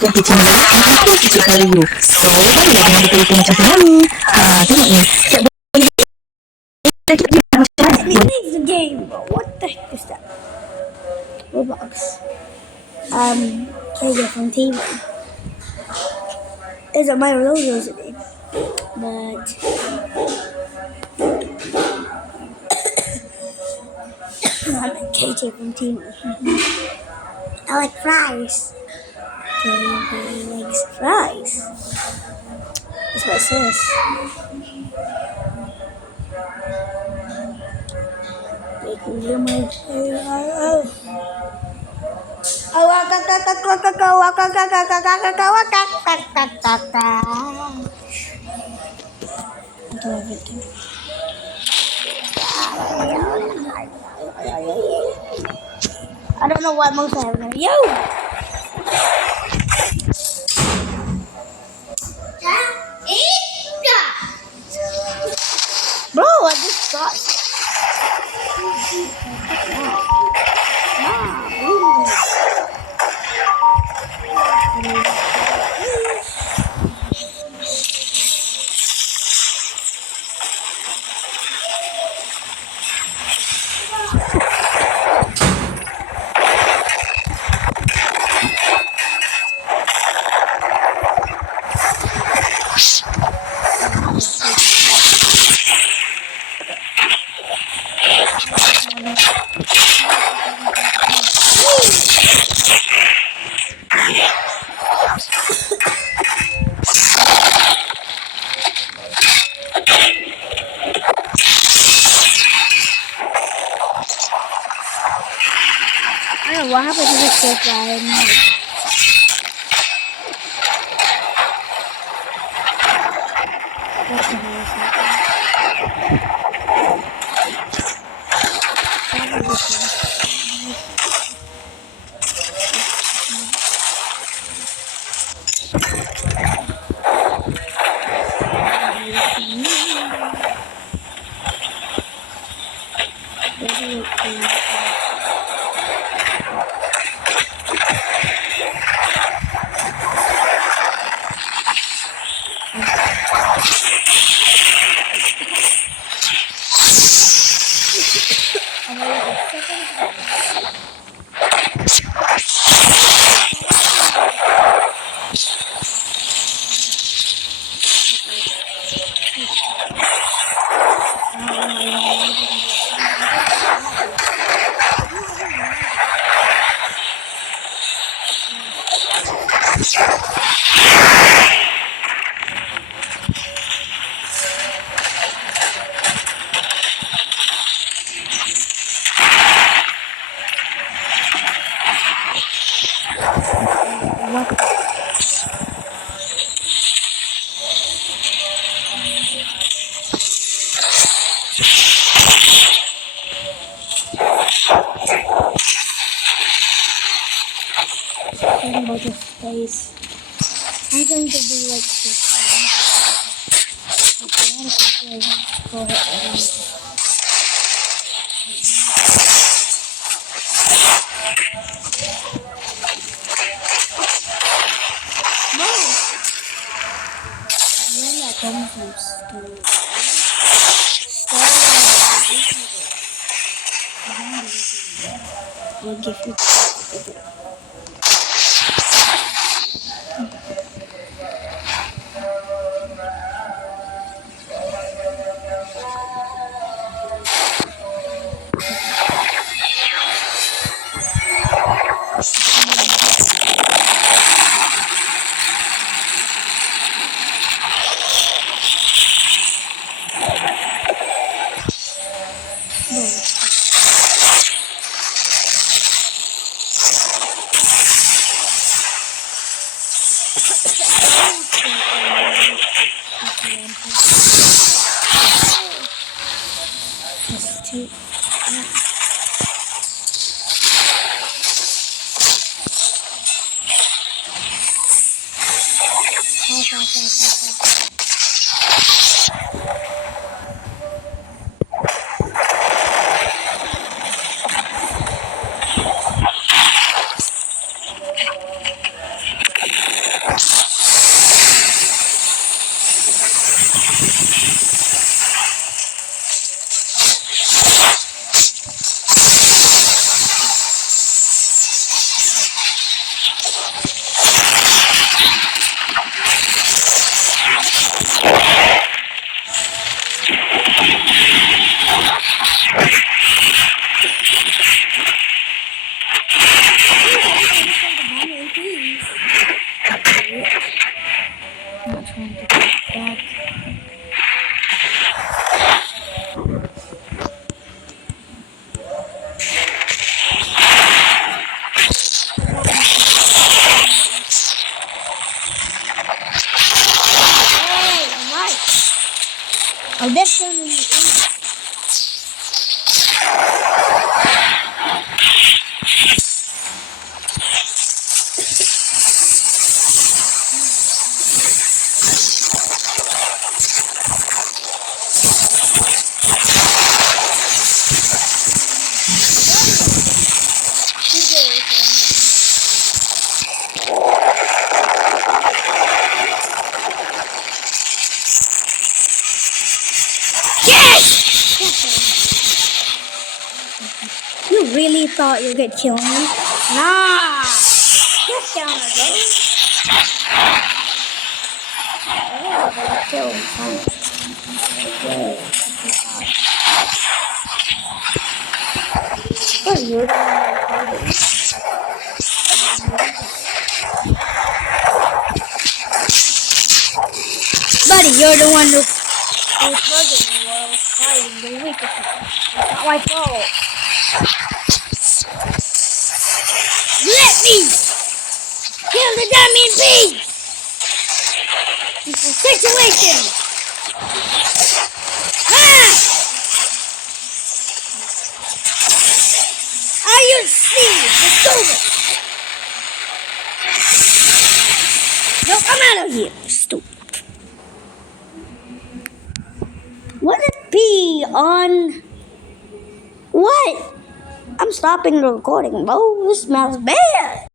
yang kecil ni yang aku kecil kali you. So barulah dengan betul-betul macam tu ni. Tengok ni. Siap boleh kita macam mana? This is the game, bro. What the heck is that? Roblox. KJ from Temu. It's a my logos in it. But I'm a KJ from Temu. I like fries. KJ likes fries. That's what it says. I don't know what most I have now. Yo! Bro, I just got. I don't know what happened to this guy. What the hell is talking about this place. I'm going to do like this. Go ahead. No! When I come from school, I'll give you. Oh, that's gonna be You really thought you could kill me? Nah! Get down there, bro. Kill him. But you're the Buddy, you're the one who targeted me while I was fighting the weakest. It's not my fault. Let me kill the dummy pig! It's a situation! Ah! Are you seeing the stupid? No, come out of here, stupid. Would it be on? What? I'm stopping the recording, bro. This smells bad.